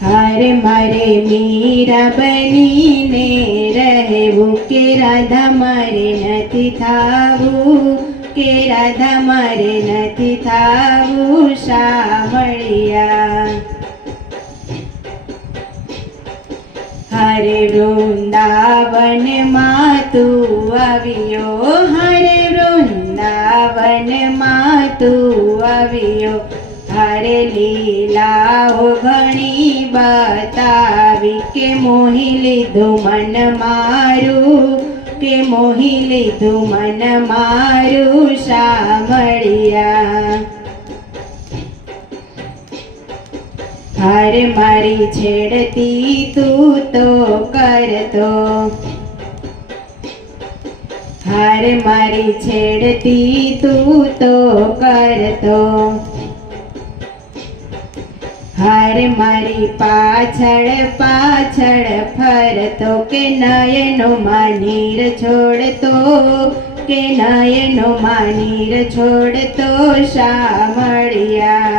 હારે મારે મીરા બનીને રહેવું કે રાધા મારે નથી થાવું, કે રાધા મારે નથી થાવું શામળિયા. હરે વૃંદાવનમાં તું આવ્યો, હરે વૃંદાવનમાં તું આવ્યો. હરે લીલાઓ ઘણી બતાવી કે મોહી લીધું મન મારું, કે મોહી લીધું મન મારું શામળિયા. હારે મારી છેડતી તું તો કરતો, હારે મારી છેડતી તું તો કરતો. હારે મારી પાછળ પાછળ ફરતો કે નયનોમાં નીર છોડતો, કે નયનોમાં નીર છોડતો શામળિયા.